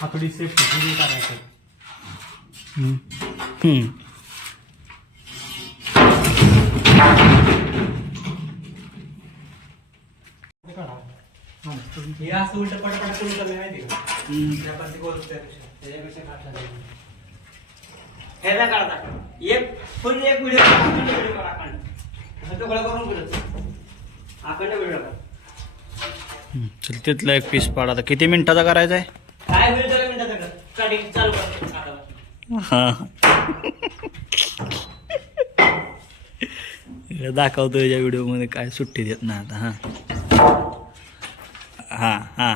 हातोडी सेफ्टी टाकायचं. हे असं उलट पटापट करून चाललंय माहिती का? त्याच्यापेक्षा काढला ह्याला काढता एक फुल एक व्हिडिओ करा अखंड असं टोकळा करून बोलत अखंड व्हिडिओ करा. चल तिथला एक पीस पाड. आता किती मिनिटाचा करायचा आहे? काय होईल त्याला मिनिटाचं स्टार्टिंग चालू करतो. हा दाखवतो या व्हिडिओ मध्ये काय सुट्टी देत नाही आता. हा हा हा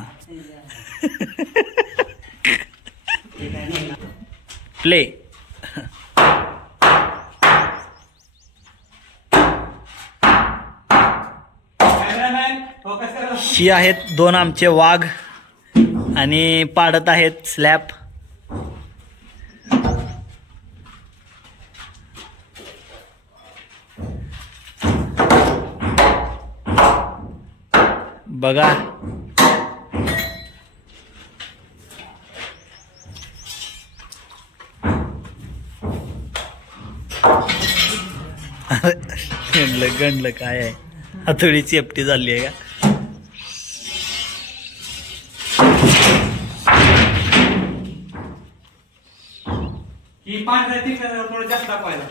प्ले. ही आहेत दोन आमचे वाघ आणि पाडत आहेत स्लॅब. बघा गणलं काय आहे. हातोडी चेपटी झाली आहे का? ही पांढऱ्या तिखट थोडं जास्त दाखवायला.